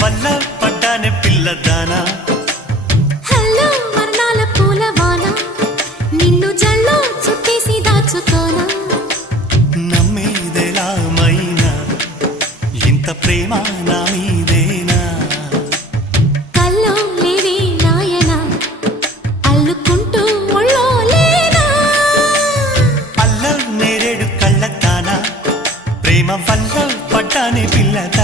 వల్ల పడ్డానే పిల్లదానా హలో వర్ణాల పూలవాన నిన్ను జల్లో చుట్టేసి దాచుకోనా నమ్మేదెలా మైనా ఇంత ప్రేమ నా మీదేనా కల్లో లేవే నాయన అల్లుకుంటూ ఒళ్ళో లేనా అల్ల నేరేడు కళ్ళతానా ప్రేమ వల్ల పడ్డానే పిల్లదానా